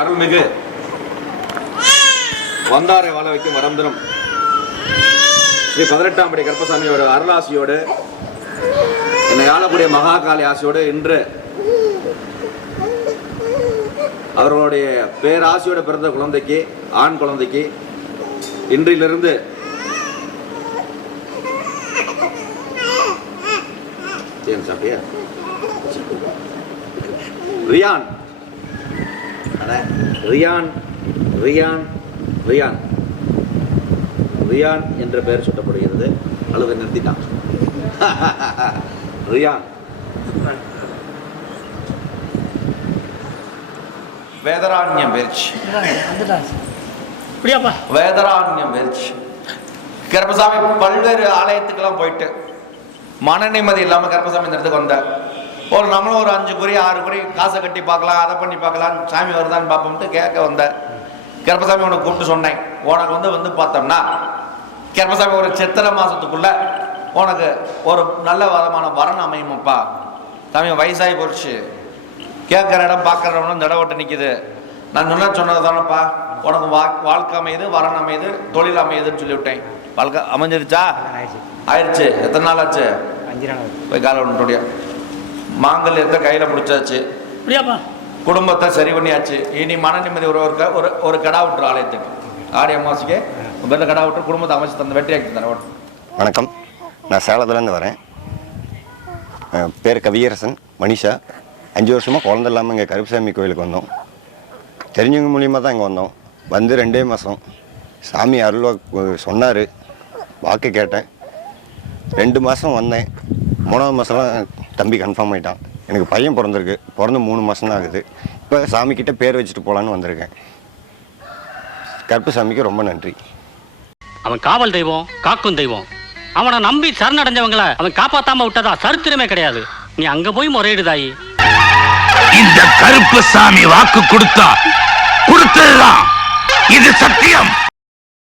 அருள்மிகு வந்தாரை வாழ வைக்கும் வரம் தரும் ஸ்ரீ 18ஆம் படி கருப்பசாமியோட அருளாசியோடு என்னை ஆளக்கூடிய மகாகாளி ஆசியோடு இன்று அவர்களுடைய பேராசியோட பிறந்த குழந்தைக்கு, ஆண் குழந்தைக்கு இன்றிலிருந்து Ryan Ryan Ryan Ryan Ryan என்ற பெயர் சூட்டப்படுகிறது. அழுத நிறுத்திட்டான். ரியான் வேதராண்யம் பயிற்சி, வேதராண்யம் பயிற்சி. கருப்பசாமி பல்வேறு ஆலயத்துக்கெல்லாம் போயிட்டு மன நிம்மதி இல்லாமல் கருப்பசாமி இந்த இடத்துக்கு வந்தார். ஒரு நம்மளும் ஒரு 5 குறி 6 குறி காசை கட்டி பார்க்கலாம், அதை பண்ணி பார்க்கலாம், சாமி வருதான்னு பார்ப்போம்ட்டு கேட்க வந்தார். கருப்பசாமி உனக்கு கூப்பிட்டு சொன்னேன், உனக்கு வந்து பார்த்தோம்னா கருப்பசாமி ஒரு சித்திரை மாதத்துக்குள்ள உனக்கு ஒரு நல்ல விதமான வரன் அமையுமப்பா. சாமி வயசாகி போச்சு, கேட்குற இடம் பார்க்குற இடம் இந்த இடம் விட்டு நிற்கிது. நான் சொன்னது தானப்பா, உனக்கு வாழ்க்கை அமையுது, வரன் அமையுது, தொழில் அமையுதுன்னு சொல்லிவிட்டேன். வாழ்க்கை அமைஞ்சிருச்சா? ஆயிடுச்சு. எத்தனை நாள் ஆச்சு? 5 நாள். போய் காலை ஒன்றுடைய மாங்கல்யத்தை கையில் பிடிச்சாச்சு, குடும்பத்தை சரி பண்ணியாச்சு. இனி மன நிம்மதி ஒரு கடா விட்டுரு ஆலயத்துக்கு. ஆடி அமாவாசைக்கு பேரில் கடா விட்டு குடும்பத்தை அமைச்சு தந்த வெற்றியாக்கி தரேன். வணக்கம், நான் சேலத்துலேருந்து வரேன். பேர் கவியரசன், மனிஷா. 5 வருஷமாக குழந்தை இல்லாமல் இங்கே கருப்பசாமி கோயிலுக்கு வந்தோம். தெரிஞ்சவங்க மூலியமாக தான் இங்கே வந்தோம். வந்து 2 மாதம் சாமி அருள்வாக்கு சொன்னார், வாக்கு கேட்டேன். 2 மாதம் வந்தேன். 3ஆவது மாதம்லாம் தம்பி கன்ஃபார்ம் ஆகிட்டான். எனக்கு பையன் பிறந்திருக்கு, பிறந்து 3 மாதம் தான் ஆகுது. இப்போ சாமிக்கிட்ட பேர் வச்சுட்டு போகலான்னு வந்திருக்கேன். கருப்பசாமிக்கு ரொம்ப நன்றி. அவன் காவல் தெய்வம், காக்கும் தெய்வம். அவனை நம்பி சரணடைஞ்சவங்களை அவன் காப்பாத்தாம விட்டதா சரித்திரமே கிடையாது. நீ அங்க போய் முறையிடுதாயி. இந்த கருப்பசாமி வாக்கு கொடுத்தா கொடுத்ததுதான், இது சத்தியம்.